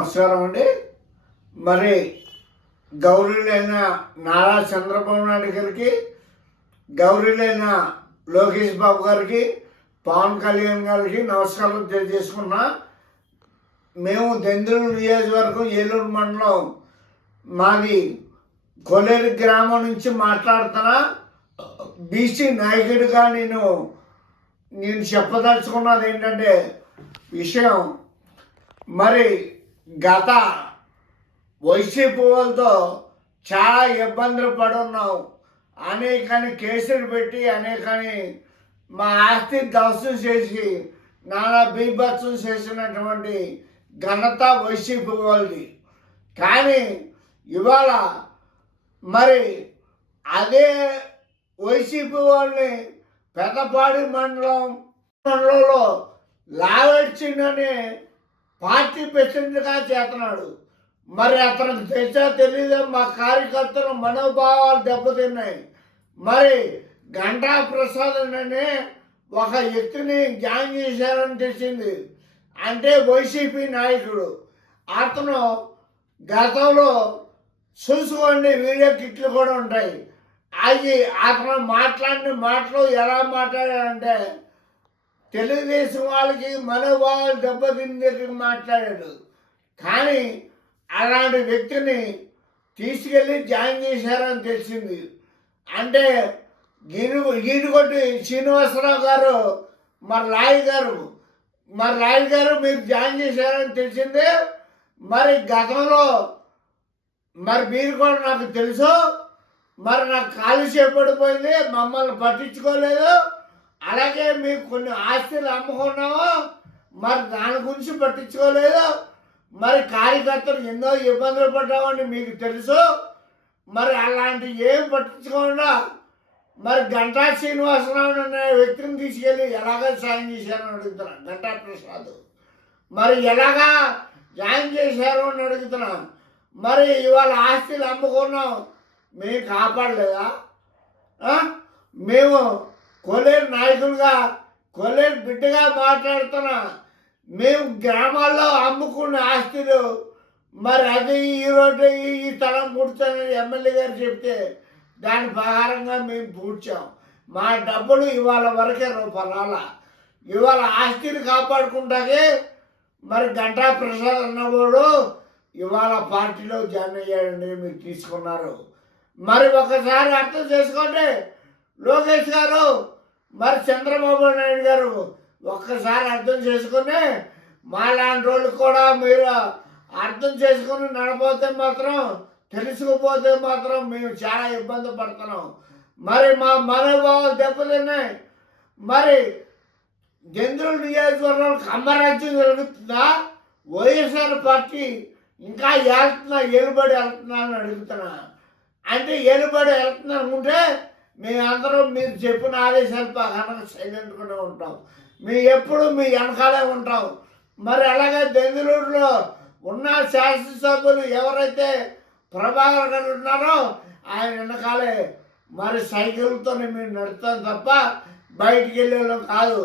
నమస్కారం అండి. మరి గౌరీలైన నారా చంద్రబాబు నాయుడు గారికి గౌరీలైన లోకేష్ బాబు గారికి పవన్ కళ్యాణ్ గారికి నమస్కారం తెలియజేసుకున్నా మేము దెందులు నియోజకవర్గం ఏలూరు మండలం మాది కొలేరు గ్రామం నుంచి మాట్లాడుతున్నా బీసీ నాయకుడిగా నేను నేను చెప్పదలుచుకున్నది ఏంటంటే విషయం మరి గత వైసీపీ వాళ్ళతో చాలా ఇబ్బందులు పడున్నాం. అనేకని కేసులు పెట్టి అనేకని మా ఆస్తి దర్శనం చేసి నానా బీభత్సం చేసినటువంటి ఘనత వైసీపీ వాళ్ళది. కానీ ఇవాళ మరి అదే వైసీపీ వాళ్ళని పెద్దపాడి మండలం మండలంలో లావెడ్చిందని పార్టీ ప్రెసిడెంట్గా చేస్తున్నాడు మరి అతనికి తెలిసా తెలియదు మా కార్యకర్తల మనోభావాలు దెబ్బతిన్నాయి. మరి గంటా ప్రసాద్ అనే ఒక వ్యక్తిని జాయిన్ చేశారని తెలిసింది. అంటే వైసీపీ నాయకుడు. అతను గతంలో చూసుకోండి వీడియో కిట్లు కూడా ఉంటాయి. అది అతను మాట్లాడిన మాటలు ఎలా మాట్లాడాడంటే తెలుగుదేశం వాళ్ళకి మనోభావాలు దెబ్బతింది మాట్లాడాడు. కానీ అలాంటి వ్యక్తిని తీసుకెళ్ళి జాయిన్ చేశారని తెలిసింది. అంటే గిరి గీడికొట్టి శ్రీనివాసరావు గారు మరి రాయ్ గారు మరి రాయ్ గారు మీరు జాయిన్ చేశారని తెలిసింది. మరి గతంలో మరి మీరు కూడా నాకు తెలుసు. మరి నాకు కాలు చేపడిపోయింది మమ్మల్ని పట్టించుకోలేదు. అలాగే మీకు కొన్ని ఆస్తులు అమ్ముకున్నాము మరి దాని గురించి పట్టించుకోలేదు. మరి కార్యకర్తలు ఎన్నో ఇబ్బందులు పడ్డామని మీకు తెలుసు. మరి అలాంటి ఏం పట్టించుకోకుండా మరి గంటా శ్రీనివాసరావు అనే వ్యక్తిని తీసుకెళ్ళి ఎలాగ సాయం చేశారని అడుగుతున్నాను గంటా ప్రసాద్. మరి ఎలాగా జాయిన్ చేశారు అని అడుగుతున్నాను మరి ఇవాళ ఆస్తులు అమ్ముకున్నాం. మేము కాపాడలేదా? మేము కొలేరు నాయకులుగా కొలేరు బిడ్డగా మాట్లాడుతున్నా మేము గ్రామాల్లో అమ్ముకున్న ఆస్తులు మరి అది ఈ రోడ్డు ఈ తలం పుడుతానని ఎమ్మెల్యే గారు చెప్తే దాని ప్రకారంగా మేము పూడ్చాం. మా డబ్బులు ఇవాళ వరకే రూపాయల ఇవాళ ఆస్తిని కాపాడుకుంటాకే మరి గంటా ప్రసాద్ అన్నవాడు ఇవాళ పార్టీలో జాయిన్ అయ్యాడండి మీరు తీసుకున్నారు. మరి ఒకసారి అర్థం చేసుకోండి. లోకేష్ గారు మరి చంద్రబాబు నాయుడు గారు ఒక్కసారి అర్థం చేసుకుని మాలాంటి వాళ్ళు కూడా మీరు అర్థం చేసుకుని నడపోతే మాత్రం తెలుసుకుపోతే మాత్రం మేము చాలా ఇబ్బంది పడుతున్నాం. మరి మా మనోభావాలు దెబ్బతిన్నాయి. మరి జంద్రుల నియోజకవర్గం కమ్మరాజ్యం జరుగుతుందా? వైఎస్ఆర్ పార్టీ ఇంకా వెళ్తున్నా ఏలుబడి వెళ్తున్నా అని అడుగుతున్నా. అంటే ఏలుబడి వెళ్తున్నా అనుకుంటే మేమందరం మీరు చెప్పిన ఆదేశాలు ప్రకారం సైలెంట్గానే ఉంటాం. మీ ఎప్పుడు మీ వెనకాలే ఉంటాం. మరి అలాగే బెంగళూరులో ఉన్న శాసనసభ్యులు ఎవరైతే ప్రభాకర్ గారు ఉన్నారో ఆయన వెనకాలే మరి సైకిల్తోనే మేము నడుస్తాం తప్ప బయటికి వెళ్ళేవాళ్ళం కాదు.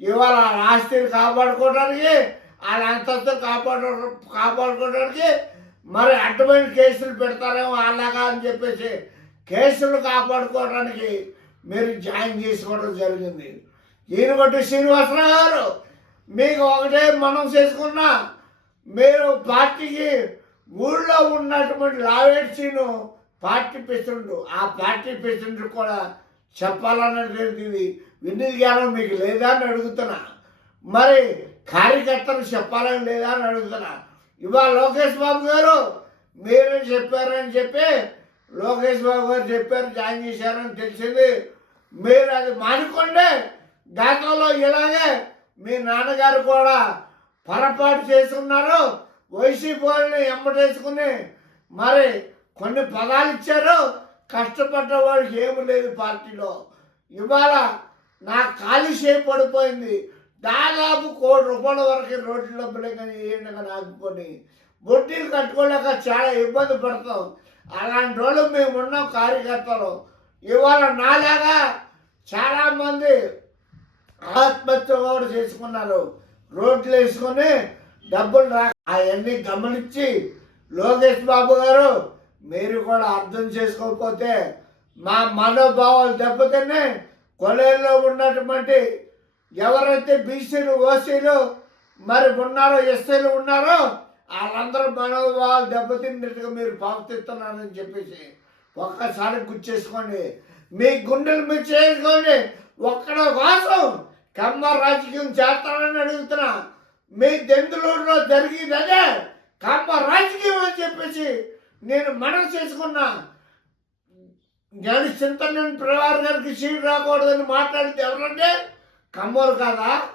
ఇవాళ ఆస్తిని కాపాడుకోవడానికి వాళ్ళ అంతస్తు కాపాడు కాపాడుకోవడానికి మరి అటువంటి కేసులు పెడతారేమో అలాగా అని చెప్పేసి కేసులు కాపాడుకోవడానికి మీరు జాయిన్ చేసుకోవడం జరిగింది. ఈయన బట్టి శ్రీనివాసరావు గారు మీకు ఒకటే మనం చేసుకున్నా మీరు పార్టీకి ఊళ్ళో ఉన్నటువంటి లావేడ్సీను పార్టీ ప్రెసిడెంట్ ఆ పార్టీ ప్రెసిడెంట్ కూడా చెప్పాలన్నది విన్ని జ్ఞానం మీకు లేదా అని అడుగుతున్నా. మరి కార్యకర్తలు చెప్పాలని లేదా అని అడుగుతున్నా. ఇవాళ లోకేష్ బాబు గారు మీరే చెప్పారని చెప్పి లోకేష్ బాబు గారు చెప్పారు జాయిన్ చేశారని తెలిసింది. మీరు అది మానుకోండి. గతంలో ఇలాగే మీ నాన్నగారు కూడా పొరపాటు చేసుకున్నారు. వైసీపీ వాళ్ళని ఎంబటేసుకుని మరి కొన్ని పదాలు ఇచ్చారు. కష్టపడ్డ వాళ్ళకి ఏమి లేదు పార్టీలో. ఇవాళ నా ఖాళీ చేయి పడిపోయింది. దాదాపు కోటి రూపాయల వరకు రోడ్ల బిల్డింగ్ ఏంటగా ఆగుకొని బొట్టీలు కట్టుకోలేక చాలా ఇబ్బంది పడతాం. అలాంటి రోజులు మేము ఉన్నాం కార్యకర్తలు. ఇవాళ నాలాగా చాలామంది ఆత్మహత్య కూడా చేసుకున్నారు. రోడ్లు వేసుకొని డబ్బులు రా అవన్నీ గమనించి లోకేష్ బాబు గారు మీరు కూడా అర్థం చేసుకోకపోతే మా మనోభావాలు దెబ్బతిని కొలేరులో ఉన్నటువంటి ఎవరైతే బీసీలు ఓసీలు మరి ఉన్నారో ఎస్సీలు ఉన్నారో వాళ్ళందరూ మనోభావాలు దెబ్బతిన్నట్టుగా మీరు ప్రవర్తిస్తున్నారని చెప్పేసి ఒక్కసారి గుర్చేసుకోండి మీ గుండెలు మీరు చేసుకోండి ఒక్కడ కోసం కమ్మ రాజకీయం చేస్తారని అడుగుతున్నా. మీ దెందులూరులో జరిగింది అదే. కమ్మ రాజకీయం అని చెప్పేసి నేను మనం చేసుకున్నా. నేను చింతనేని ప్రవార్ గారికి సీట్ రాకూడదని మాట్లాడితే ఎవరంటే కమ్మోరు కాదా?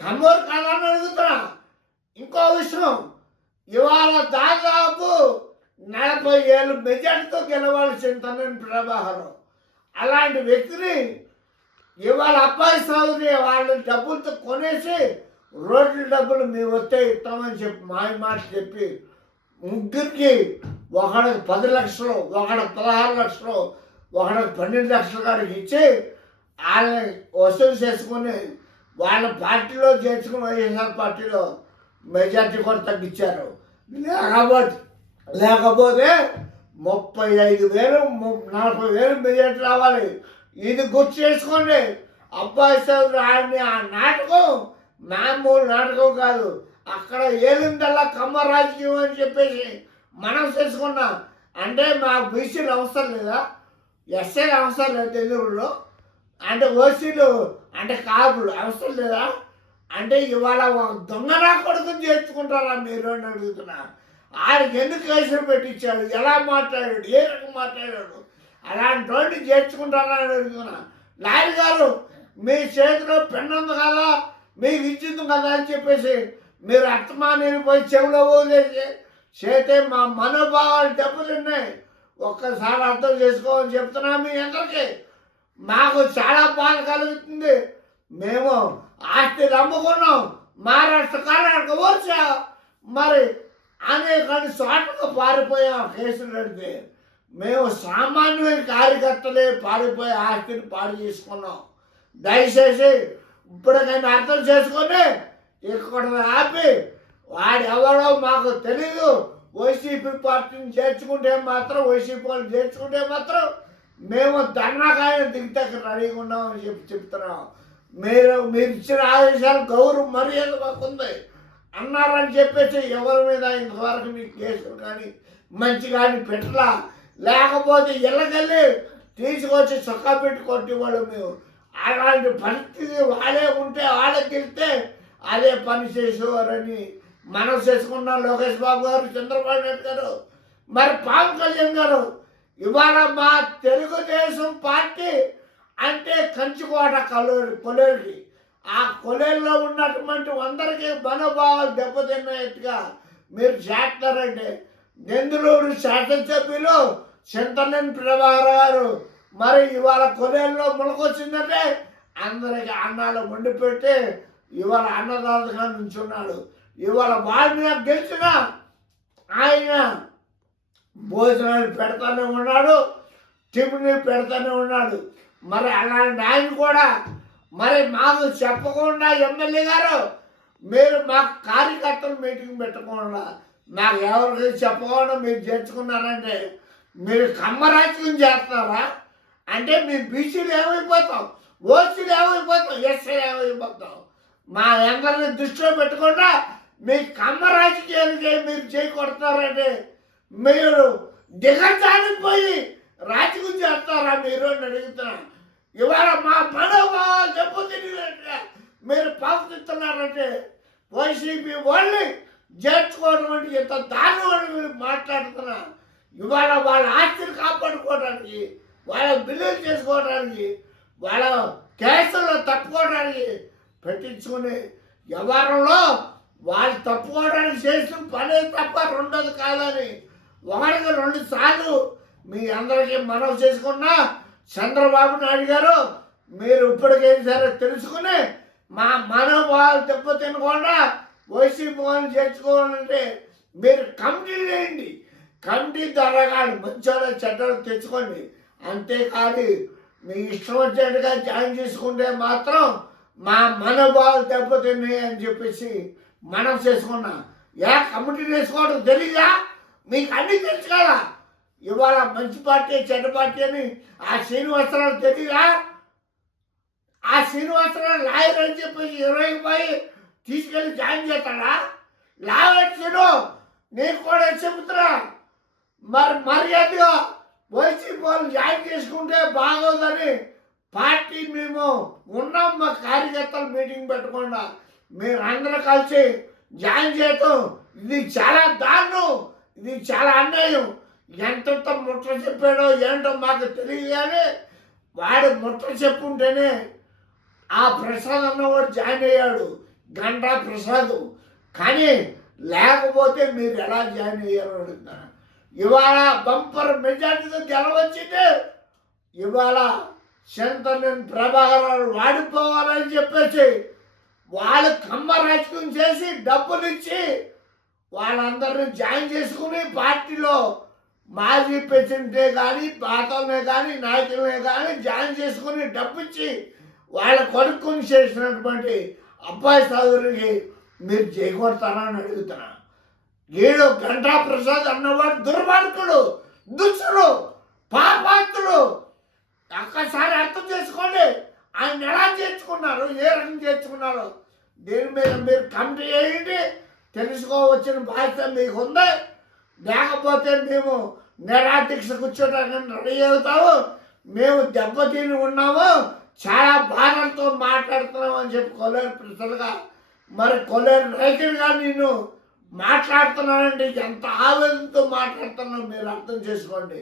కమ్మోరు కాదా అని అడుగుతున్నా. ఇంకో విషయం ఇవాళ దాదాపు నలభై ఏళ్ళు మెజార్టీతో గెలవాల్సి తనని ప్రభాకర్ అలాంటి వ్యక్తిని ఇవాళ అబ్బాయి చౌదరి వాళ్ళ డబ్బులతో కొనేసి రోడ్ల డబ్బులు మీ వస్తే ఇస్తామని చెప్పి మాయ మాట చెప్పి ముగ్గురికి ఒకడికి పది లక్షలు ఒకడికి పదహారు లక్షలు ఒకడికి పన్నెండు లక్షల కాడికి ఇచ్చి వాళ్ళని వసూలు చేసుకొని వాళ్ళ పార్టీలో చేర్చుకుని వైఎస్ఆర్ పార్టీలో మెజార్టీ కూడా తగ్గించారు. లేకపోతే లేకపోతే ముప్పై ఐదు వేలు ము- నలభై వేలు మెజార్టీ రావాలి. ఇది గుర్తు చేసుకోండి. అబ్బాయి చౌదరి ఆడిన ఆ నాటకం మామూలు నాటకం కాదు. అక్కడ ఏలిందల్లా కమ్మ రాజకీయం అని చెప్పేసి మనం చేసుకున్నాం అంటే మా బీసీలు అవసరం లేదా? ఎస్ఐలు అవసరం లేదు? తెలుగులో అంటే ఓసీలు అంటే కాపులు అవసరం లేదా? అంటే ఇవాళ దొంగ నా కొడుకుని చేర్చుకుంటారా మీరు అని అడుగుతున్నా. ఆయనకి ఎందుకు కేసులు పెట్టించాడు? ఎలా మాట్లాడాడు? ఏ రకం మాట్లాడాడు? అలాంటి వాడిని చేర్చుకుంటారా అని అడుగుతున్నా. లాయర్ గారు మీ చేతిలో పెన్నుంది కదా మీకు ఇచ్చింది కదా అని చెప్పేసి మీరు అర్థమానేని పోయి చెవిలో వదిలేసి చేతే మా మనోభావాలు దెబ్బతిన్నాయి. ఒక్కసారి అర్థం చేసుకోమని చెప్తున్నా మీ అందరికీ. మాకు చాలా బాధ కలుగుతుంది. మేము ఆస్తి నమ్ముకున్నాం. మహారాష్ట్ర కర్ణాటక వచ్చా మరి అనేక చోట్లకు పారిపోయాం కేసులు పెడితే మేము సామాన్యమైన కార్యకర్తలే పారిపోయి ఆస్తిని పాడు చేసుకున్నాం. దయచేసి ఇప్పటికైనా అర్థం చేసుకొని ఇక్కడ ఆపి వాడు ఎవరో మాకు తెలీదు. వైసీపీ పార్టీని చేర్చుకుంటే మాత్రం వైసీపీ వాళ్ళు చేర్చుకుంటే మాత్రం మేము దండకాయ దిగితే రెడీగా ఉన్నామని చెప్పి చెప్తున్నాం. మీరు మీరు ఇచ్చిన ఆదేశాలు గౌరవం మర్యాద మాకుంది అన్నారని చెప్పేసి ఎవరి మీద ఇంతవరకు మీకు కేసులు కానీ మంచి కానీ పెట్టలా? లేకపోతే ఇళ్ళకెళ్ళి తీసుకొచ్చి చొక్కా పెట్టి కొట్టేవాళ్ళు మేము అలాంటి పరిస్థితి వాళ్ళే ఉంటే వాళ్ళే తిరిగితే అదే పని చేసేవారని మనం చేసుకున్నాం లోకేష్ బాబు గారు చంద్రబాబు నాయుడు గారు మరి పవన్ కళ్యాణ్ గారు ఇవాళ మా తెలుగుదేశం పార్టీ అంటే కంచుకోట కలూరి కొలేరుకి ఆ కొలేరులో ఉన్నటువంటి అందరికీ మనోభావాలు దెబ్బతిన్నట్టుగా మీరు చేస్తారంటే నెందులూరు శాసనసభ్యులు చింతనేని ప్రభాకర్ గారు మరి ఇవాళ కొలేరులో మునకొచ్చిందంటే అందరికి అన్నాలు వండిపెట్టి ఇవాళ అన్నదాతగా నుంచున్నాడు. ఇవాళ వాడిని గెలిచిన ఆయన భోజనాలు పెడతానే ఉన్నాడు టిఫిన్ పెడతానే ఉన్నాడు. మరి అలాంటి ఆయన కూడా మరి మాకు చెప్పకుండా ఎమ్మెల్యే గారు మీరు మాకు కార్యకర్తలు మీటింగ్ పెట్టకుండా మాకు ఎవరికి చెప్పకుండా మీరు చేర్చుకున్నారంటే మీరు కమ్మరాజ్యం చేస్తున్నారా? అంటే మీ బీసీలు ఏమైపోతాం ఓసీలు ఏమైపోతాం ఎస్ఐ ఏమైపోతాం. మా అందరిని దృష్టిలో పెట్టకుండా మీ కమ్మ రాజకీయాలకే మీరు చేయకొడతారంటే మీరు దిగజారిపోయి రాజకీయం చేస్తారా మీరు అని అడుగుతున్నాను ఇవాళ మా మనోభావాలు దెబ్బతిన్నట్టుగా మీరు ప్రవర్తిస్తున్నారంటే వైసీపీ వాళ్ళని చేర్చుకోవడం అంటే ఇంత దారుణం మీరు మాట్లాడుతున్నా. ఇవాళ వాళ్ళ ఆస్తిని కాపాడుకోవడానికి వాళ్ళ బిల్లులు చేసుకోవడానికి వాళ్ళ కేసుల్లో తప్పుకోవడానికి పెట్టించుకుని వ్యవహారంలో వాళ్ళు తప్పుకోవడానికి చేసిన పనే తప్ప రెండోది కాదని ఒకరికి రెండు సార్లు మీ అందరికీ మనవి చేసుకున్నా చంద్రబాబు నాయుడు గారు మీరు ఇప్పటికేం సరే తెలుసుకుని మా మనోభావాలు దెబ్బతినకుండా వైసీపీ వాళ్ళని చేర్చుకోవాలంటే మీరు కమిటీ వేయండి. కమిటీ ధరగాడు మంచోళ్ళ చట్టాలు తెచ్చుకోండి. అంతేకాదు మీ ఇష్టం వచ్చినట్టుగా జాయిన్ చేసుకుంటే మాత్రం మా మనోభావాలు దెబ్బతిన్నాయి అని చెప్పేసి మనం చేసుకున్నా. ఏ కమిటీ వేసుకోవడం తెలీదా? మీకు అన్నీ తెలుసు కదా. ఇవాళ మంచి పార్టీ చెడ్డ పార్టీ అని ఆ శ్రీనివాసరావు తెలియదా ఆ శ్రీనివాసరావు లాయర్ అని చెప్పేసి ఇరవై పోయి తీసుకెళ్ళి జాయిన్ చేస్తాడా? లాయర్ శ్రీను నీకు కూడా చెబుతున్నా మరి మర్యాదగా వైసీపీ వాళ్ళు జాయిన్ చేసుకుంటే బాగోదని పార్టీ మేము ఉన్నాం మా కార్యకర్తలు మీటింగ్ పెట్టకుండా మీరు అందరూ కలిసి జాయిన్ చేయటం. ఇది చాలా దారుణం ఇది చాలా అన్యాయం. ఎంతెంత ముట్ట చెప్పాడో ఏంటో మాకు తెలియదు వాడు ముట్ట చెప్పుంటేనే ఆ ప్రసాద్ అన్నవాడు జాయిన్ అయ్యాడు గంటా ప్రసాద్. కానీ లేకపోతే మీరు ఎలా జాయిన్ అయ్యారో అడుగుతాను. ఇవాళ బంపర్ మెజార్టీతో గెలవచ్చింది ఇవాళ శంతనని ప్రభాకర్ వాడిపోవాలని చెప్పేసి వాళ్ళు కమ్మ రాజకీయం చేసి డబ్బులు ఇచ్చి వాళ్ళందరినీ జాయిన్ చేసుకుని పార్టీలో మాజీ ప్రెసిడెంటే కానీ పాతలనే కానీ నాయకులనే కానీ జాయిన్ చేసుకుని డబ్బు ఇచ్చి వాళ్ళ కొనుక్కొని చేసినటువంటి అబ్బాయి చదువుకి మీరు చేయకూడతారని అడుగుతున్నా. ఏడు గంటా ప్రసాద్ అన్నవాడు దుర్మార్గుడు దుష్టుడు పాపాత్రుడు ఒక్కసారి అర్థం చేసుకోండి ఆయన ఎలా చేర్చుకున్నారు ఏ రకం చేర్చుకున్నారు? దీని మీద మీరు కమిటీ చేయండి తెలుసుకోవచ్చిన బాధ్యత మీకు ఉంది లేకపోతే మేము నిరాదీక్ష కూర్చోడానికి రెడీ అవుతాము. మేము దెబ్బతిని ఉన్నాము. చాలా బాధలతో మాట్లాడుతున్నాం అని చెప్పి కొలేరు ప్రజలుగా మరి కొలేరు రైతులుగా నేను మాట్లాడుతున్నానండి ఎంత ఆవేదనతో మాట్లాడుతున్నావు మీరు అర్థం చేసుకోండి.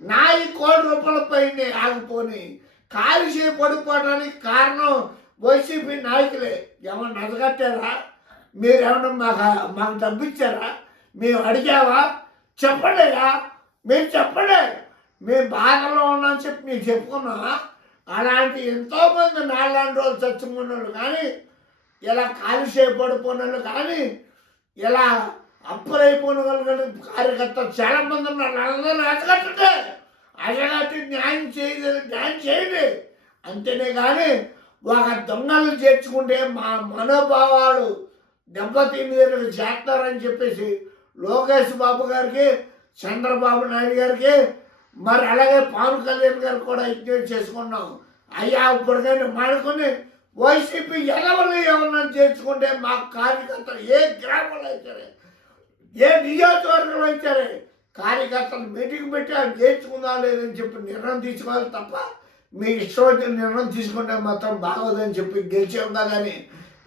నా ఈ కోటి రూపాయల పైన ఆగిపోని కాలుష్య పడిపోవడానికి కారణం వైసీపీ నాయకులే. ఏమన్నా నచ్చగట్టారా మీరేమన్నా మాకు మాకు డబ్బు ఇచ్చారా మేము అడిగావా? చెప్పండిగా మీరు చెప్పండి మేము బాధలో ఉన్నాం చెప్పి మేము చెప్పుకున్నా అలాంటి ఎంతోమంది నాలుగు రోజులు చచ్చుకున్న వాళ్ళు కానీ ఇలా కాలుష్య పడిపోయిన కానీ ఇలా అప్పులైపోయిన వాళ్ళు కానీ కార్యకర్తలు చాలా మంది ఉన్నారు. అందరూ అడగట్టే అడగట్టి న్యాయం చేయలేదు న్యాయం చేయండి. అంతేనే కానీ ఒక దొంగలు చేర్చుకుంటే మా మనోభావాలు దెబ్బతిని చేస్తారని చెప్పేసి లోకేష్ బాబు గారికి చంద్రబాబు నాయుడు గారికి మరి అలాగే పవన్ కళ్యాణ్ గారు కూడా విజ్ఞప్తి చేసుకున్నాం. అయ్యా ఇప్పటికైనా మాడుకొని వైసీపీ ఎలవలు ఏమన్నా చేర్చుకుంటే మా కార్యకర్తలు ఏ గ్రామంలో అయితే ఏ నియోజకవర్గంలో అయితే కార్యకర్తలు మీటింగ్ పెట్టి అది చేర్చుకుందా లేదని చెప్పి నిర్ణయం తీసుకోవాలి తప్ప మీ ఇష్టం వచ్చిన నిర్ణయం తీసుకుంటే మాత్రం బాగోదని చెప్పి గెలిచాం కానీ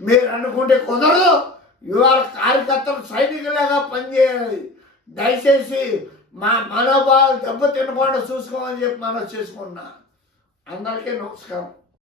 మీరు అనుకుంటే కుదరదు. యువర్ కార్యకర్తలు సైనికులాగా పనిచేయాలి. దయచేసి మా మనోభావాలు దెబ్బ తినకుండా చూసుకోమని చెప్పి మనం చేసుకున్నా అందరికీ నమస్కారం.